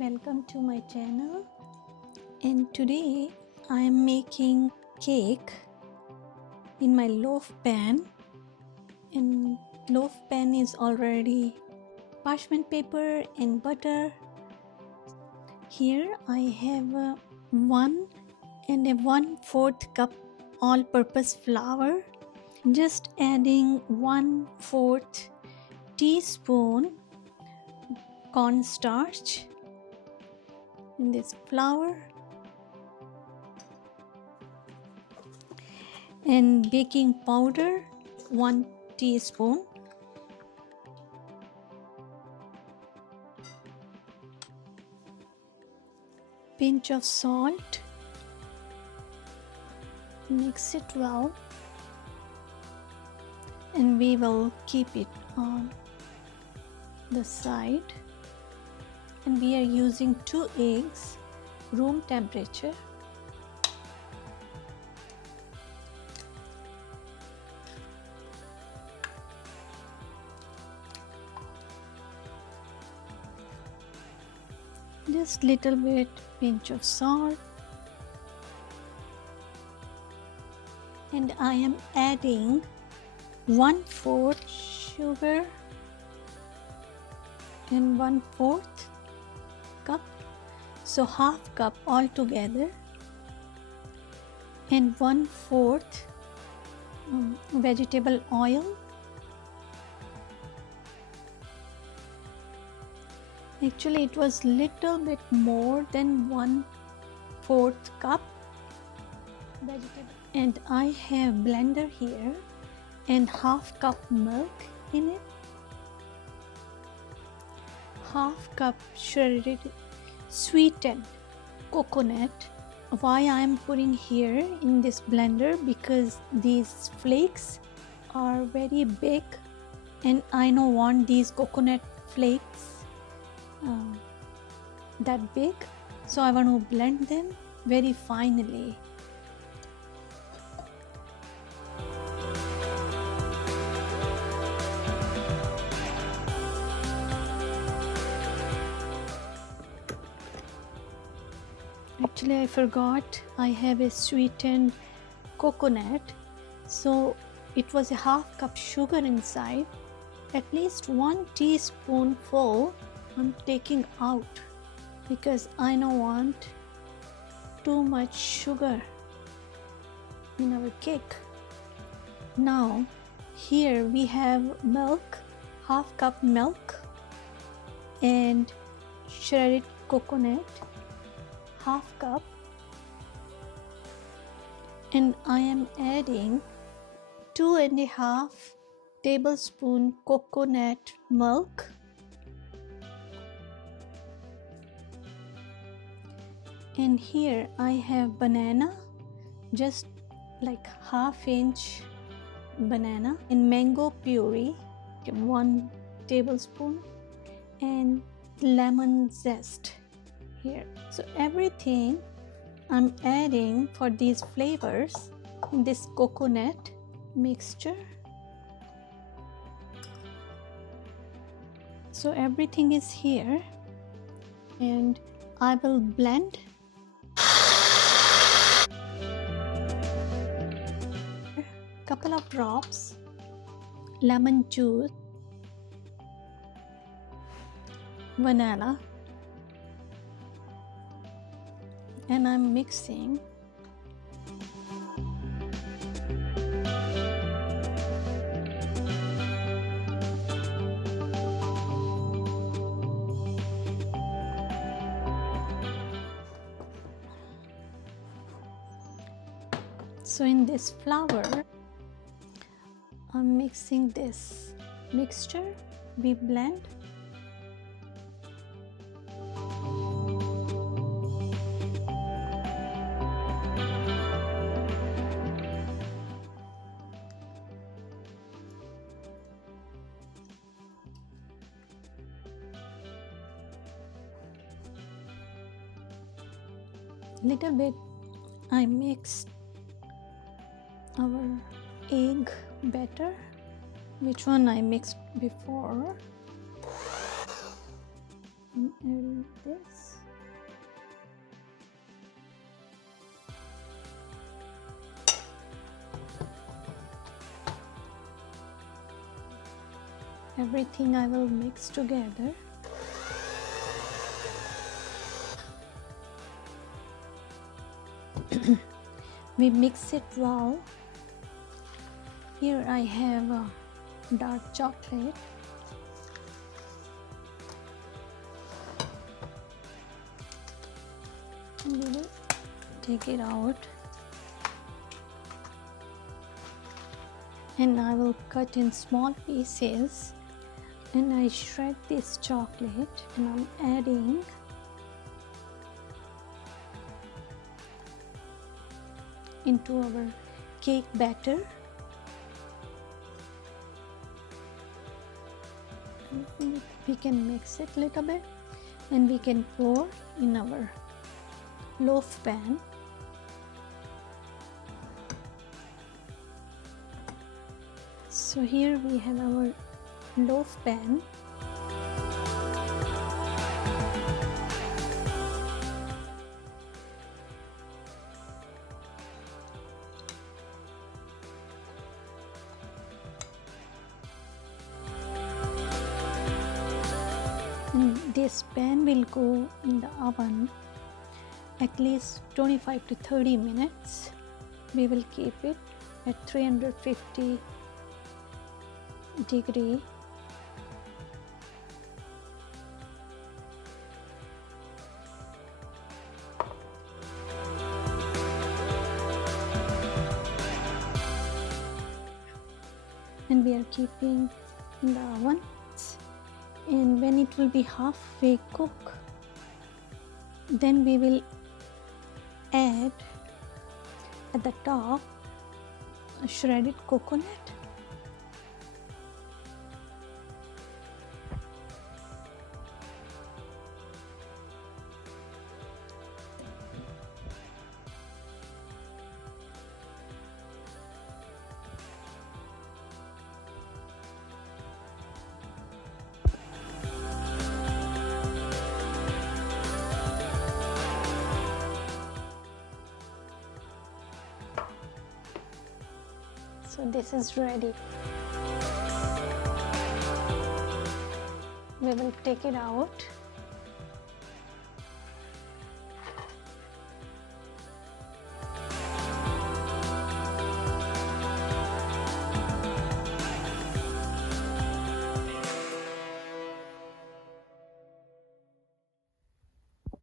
Welcome to my channel, and today I am making cake in my loaf pan, and loaf pan is already parchment paper and butter. Here I have 1 1/4 cup all-purpose flour, just adding 1/4 teaspoon cornstarch in this flour, and baking powder 1 teaspoon, pinch of salt. Mix it well, and we will keep it on the side. And we are using 2 eggs, room temperature. Just little bit pinch of salt, and I am adding 1/4 sugar and 1/4 cup, so half cup altogether, and 1/4 vegetable oil. Actually it was little bit more than 1/4 cup vegetable. And I have blender here and half cup milk in it, half cup shredded sweetened coconut. Why I am putting here in this blender? Because these flakes are very big and I don't want these coconut flakes that big, so I want to blend them very finely. Actually I forgot I have a sweetened coconut, so it was a half cup sugar inside. At least 1 teaspoonful I'm taking out because I don't want too much sugar in our cake. Now here we have milk, half cup milk, and shredded coconut half cup, and I am adding 2.5 tablespoon coconut milk, and here I have banana, just like half-inch banana, and mango puree 1 tablespoon, and lemon zest here. So everything I'm adding for these flavors in this coconut mixture. So everything is here, and I will blend. Couple of drops lemon juice, vanilla, and I'm mixing. So in this flour I'm mixing this mixture, we blend. Little bit I mixed our egg batter, which one I mixed before. I'm adding this. Everything I will mix together. We mix it well. Here I have a dark chocolate. And we will take it out. And I will cut in small pieces. And I shred this chocolate and I'm adding into our cake batter. We can mix it a little bit and we can pour in our loaf pan. So here we have our loaf pan. And this pan will go in the oven at least 25 to 30 minutes. We will keep it at 350 degree. And we are keeping in the oven, and when it will be halfway cooked, then we will add at the top a shredded coconut. So this is ready. We will take it out.